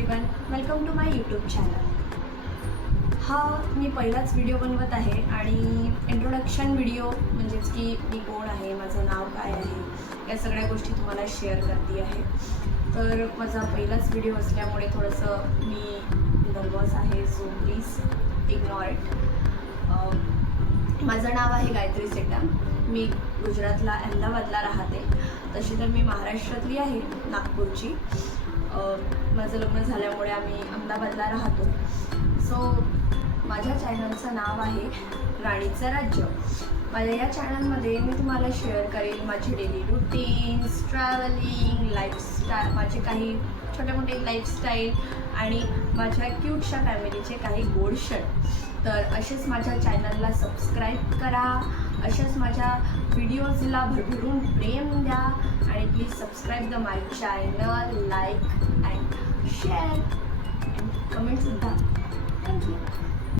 Everyone, welcome to my YouTube channel. हा मी पहिलाच व्हिडिओ बनवत आहे आणि इंट्रोडक्शन व्हिडिओ म्हणजेच की मी कोण आहे, माझं नाव काय आहे, या सगळ्या गोष्टी तुम्हाला शेअर करते आहे. तर माझा पहिलाच व्हिडिओ असल्यामुळे थोडंसं मी नर्वस आहे, सो प्लीज इग्नॉर इट. माझं नाव आहे गायत्री सेटा. मी गुजरातला अहमदाबादला राहते. तशी तर मी महाराष्ट्रातली आहे, नागपूरची. माझं लग्न झाल्यामुळे आम्ही अहमदाबादला राहतो. सो माझ्या चॅनलचं नाव आहे राणीचं राज्य. माझ्या या चॅनलमध्ये मी तुम्हाला शेअर करेल माझे डेली रुटीन्स, ट्रॅव्हलिंग, लाईफस्टाईल, माझे काही छोटे मोठे लाईफस्टाईल आणि माझ्या क्यूटशा फॅमिलीचे काही गोड क्षण. तर असेच माझ्या चॅनलला सबस्क्राईब करा, असेच माझ्या व्हिडिओजला भरभरून प्रेम द्या आणि please subscribe the my channel, like and share and कमेंटसुद्धा. थँक्यू.